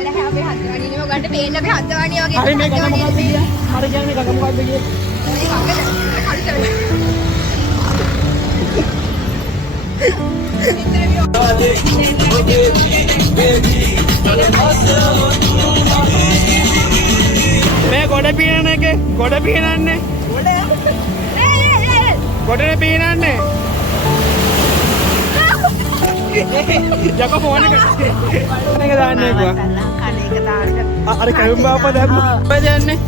එලා අපි හදවන්නේ නේ ඔයගන්ට පේන්න අපි හදවන්නේ වගේ. හරි මේ ගඟ මොකක්ද කිය? හරි කියන්නේ මේ ගඟ මොකක්ද කිය? මේ ගොඩ පීනන එකේ ගොඩ පීනන්නේ. ගොඩනේ පීනන්නේ. යකෝ ෆෝන් එක දාන්නේ කොහොම? කණ එක දාන්න. අර කැවුම් බාපා දැම්මා. කොහෙද යන්නේ?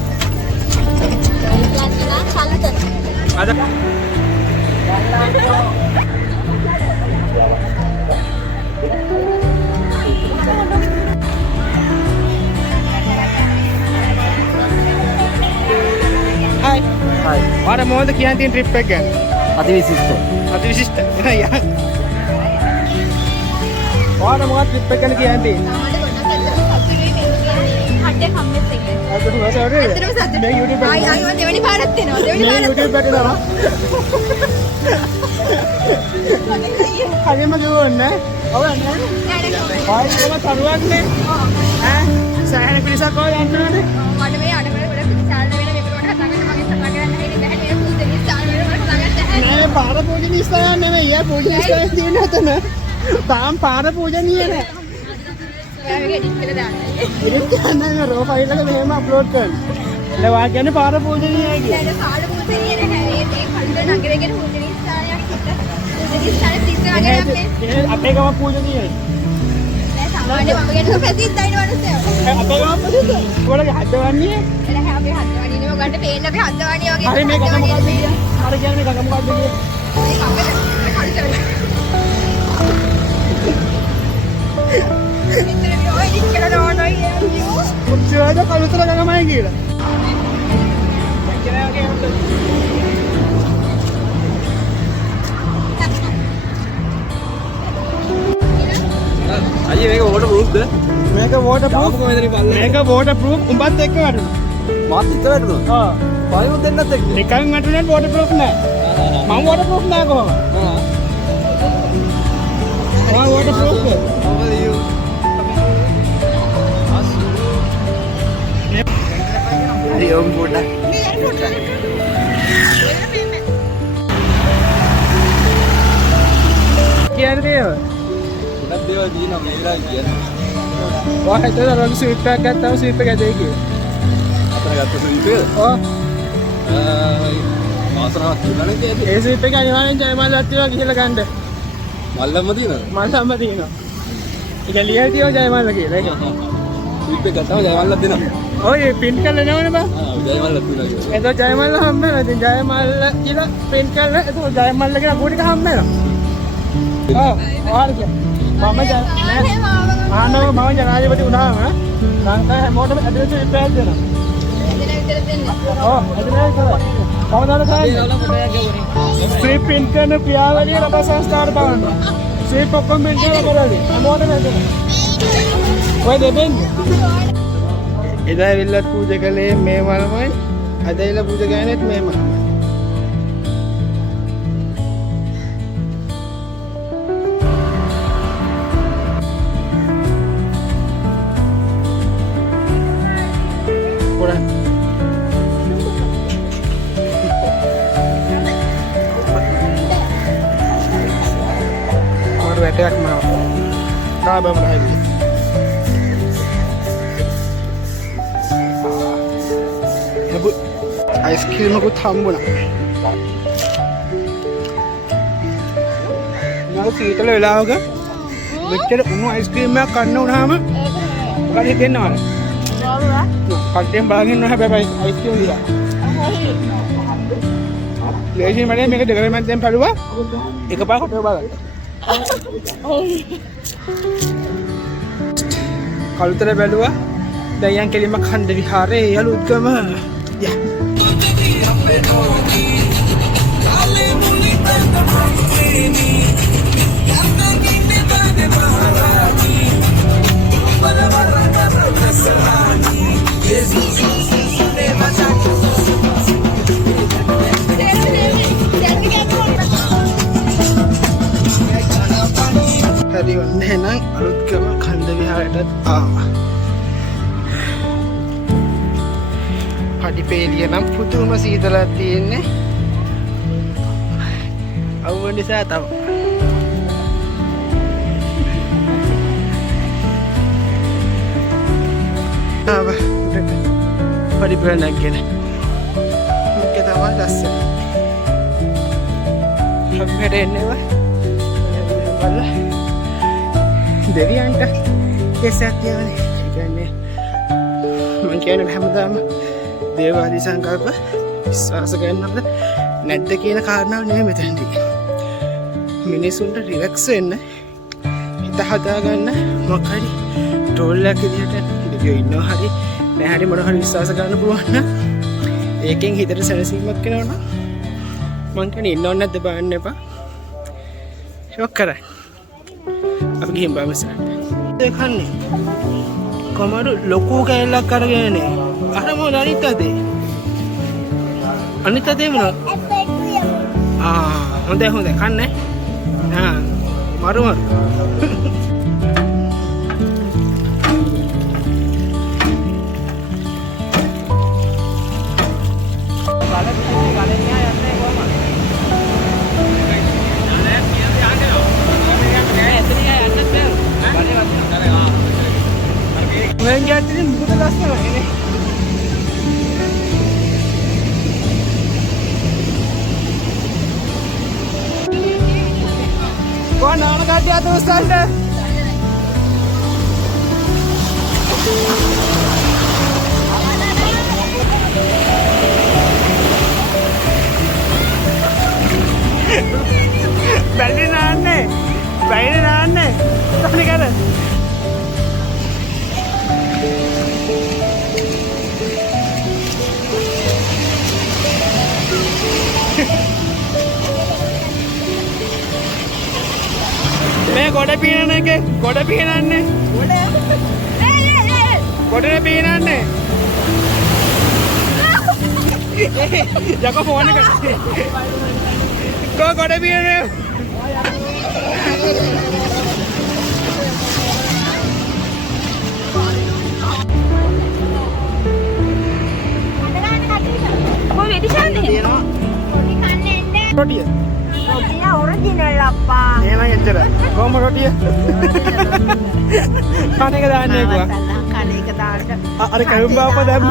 අද Hai. Hai. Ada mau ada kian tin trip එක ගැන. අතිවිශිෂ්ට. අතිවිශිෂ්ට. යා. Ada mau trip එක ගැන kian tin. හඩේ කම්මස් එකේ. අදට වසරේ. අදටම සතුටු. මේ YouTube එක. ආයි මම දෙවෙනි පාරක් දෙනවා. දෙවෙනි පාරක්. YouTube එකට දානවා. හරියම ගියෝන්නේ. ඔව් නෑ. ආයි කොහොමද කරුවන්නේ? ඈ සෑහෙන පිරිසක් ඔය යන්නවනේ. මට මේ අඩවල වල පිටාල වෙන මේකට කතා කරන්න මගේ සතා කරන්න හැටි බැහැ මේ පූජනීය ස්ථාන වල මට ළඟට නැහැ. නෑ පාර පූජනීය ස්ථාන නෙමෙයි. යා පූජනීය ස්ථාන තියෙන හතන. තාම පාර පූජනීය නෑ. ඔයා මේක එඩිට් කරලා දාන්න. එඩිට් කරන්න රෝ ෆයිල් එක මෙහෙම අප්ලෝඩ් කරන්න. එලා වා කියන්නේ පාර පූජනීයයි කියන්නේ. දැන් පාර පූජනීය නැහැ. මේ කල්ද නගරේ කියන පූජනීය ස්ථානයක් හිට. පූජනීය ස්ථාන තිස්ස නගරයක් මේ. අපේ ගම පූජනීයයි. නෑ සාමාන්‍ය මම කියන ප්‍රසිද්ධයි වනසය. අපේ ගම ප්‍රසිද්ධයි. ඔයාලගේ හදවන්නේ? එලා අපි හදවන්නේ නේ ඔයගන්ට පේන්න අපි හදවන්නේ වගේ. හරි මේ ගම මොකක්ද කිය? හරි කියන්නේ මේ ගම මොකක්ද කිය? මේ කපල කල්ද. ඉතින් මේ ඔය එඩිට් කරලා දානවා කියන්නේ. උච්චාද කලුතර ගමයි කියලා. අයියේ මේක වෝටර් ප්‍රූෆ්ද? මේක වෝටර් ප්‍රූෆ්. මේක වෝටර් ප්‍රූෆ්. උඹත් එක්ක වටුණා. මාත් ඉතර වැටුණා. ආ. පයින් දෙන්නත් එක්ක. එකෙන් වටුණා වෝටර් ප්‍රූෆ් නෑ. මම වෝටර් ප්‍රූෆ් නෑ කොහොමද? මම වෝටර් ප්‍රූෆ්. හරි ඕම් පොඩ්ඩක්. කියන්නේ දේව. ගොඩක් දේවල් දිනන මේ වෙලාවේ කියන්නේ. වා හිතේ රොල් ස්විප් එකක් ගත්තාම ස්විප් එක දෙයි කියේ. අතන ගත්ත සුන්දර. ඔව්. මාසනාවක් තියලානේ කියන්නේ. ඒ ස්විප් එක අනිවාර්යෙන් ජයමාලත් තියලා ගිහලා ගන්න. මල්ලම්ම දිනනවා. මල්ලම්ම තියෙනවා. ඒක ලියලා තියෙනවා ජයමාල කියලා. ඒක. ස්විප් එක ගත්තාම ජයමල්ලක් දෙනවා. ඔය පින් කරලා නෑවනේ බා. ජයමල්ලක් තියනවා. එතකොට ජයමල්ල හම්බ වෙනවා. ඉතින් ජයමල්ල කියලා පින් කරලා එතකොට ජයමල්ල කියලා කෝටික හම්බ වෙනවා. ඔව්. ඔයාලා කිය. මම ආනව මම ජනාධිපති වුණාම ලංකාවේ හැමෝටම ඇඩ්‍රස් එක දෙනවා. එදෙන විතර දෙන්න. ඔව් ඇඩ්‍රස් කරා. කවදාද කරන්නේ? ස්ත්‍රී පින් කරන ක්‍රියාවලිය රට සංස්ථාවට බලන්න. ස්ත්‍රී ඔක්කොම පින් කරලා කරන්නේ. හැමෝටම ඇදෙනවා. ඔය දෙන්නේ. එදා විල්ලත් පූජා කළේ මේ මලමයි. අද ඉල පූජා ගෑනෙත් මේ මලමයි. වැටයක් මාව කාබම රහයි නබු අයිස්ක්‍රීමකුත් හම්බුණා නෝ සීතල වෙලාවක මෙච්චර උණු අයිස්ක්‍රීම් එකක් කන්න උනහම මොකද හිතෙන්නවද කඩෙන් බලන් ඉන්නවා හැබැයි අයිස්ක්‍රීම් දිහා ලේසි මනේ මේක දෙකම මැද්දෙන් පැලුවා එකපාර කොටව බලන්න කලුතර බැලුවා දැන් යන් කෙලින්ම ඛණ්ඩ විහාරේ යලුත්ගම යා හරි වන්නේ නම් අලුත්ගම ඛණ්ඩ විහාරයටත් ආවා පඩිපේලිය නම් පුදුම සීතලක් තියෙන්නේ. අවුව නිසා තමයි. පඩිපේලිය නැගගෙන. මේක තමයි ලස්සන. අපිට එන්නේ බලලා දෙවියන්ට කෙසක් කියන්නේ. කියන්නේ මං කියන්නේ හැමදාම දේවාදී සංකල්ප විශ්වාස කරනවද නැද්ද කියන කාරණාව නෙමෙයි මෙතනදී. මිනිසුන්ට රිලැක්ස් වෙන්න හිත හදාගන්න මොකක් හරි ටෝල් එකක් විදිහට දෙවියෝ ඉන්නවා හරි නැහැ හරි මොනවා හරි විශ්වාස කරන්න පුළුවන් නම් ඒකෙන් හිතට සැනසීමක් එනවා නම් මං කියන්නේ ඉන්නව නැද්ද බලන්න එපා. ඒක කරා. අපි ගිහින් බලමු ඉස්සරහට. ඒ කන්නේ කොමරු ලොකු කැලලක් අරගෙන නේ. අර මොන අනිත් අතේ? අනිත් අතේ මොන? හොඳයි හොඳයි කන්නේ. මරු මරු. Main jadi ni bukan last lah ini. Kau nak kata tu standar. Balik nane, tak ni kan? मैं गोड़े पीना के गोड़े पीना ने गोड़े ने पीना ने जाको फोन कर को गोड़े पीना ने कोई बेटी चांद है रोटी खाने ने रोटी है रोटियां ओरिजिनल अप्पा ये ना ये चला कौन रोटी है खाने का दान है क्या खाने का दान अरे कहूँ बापा दम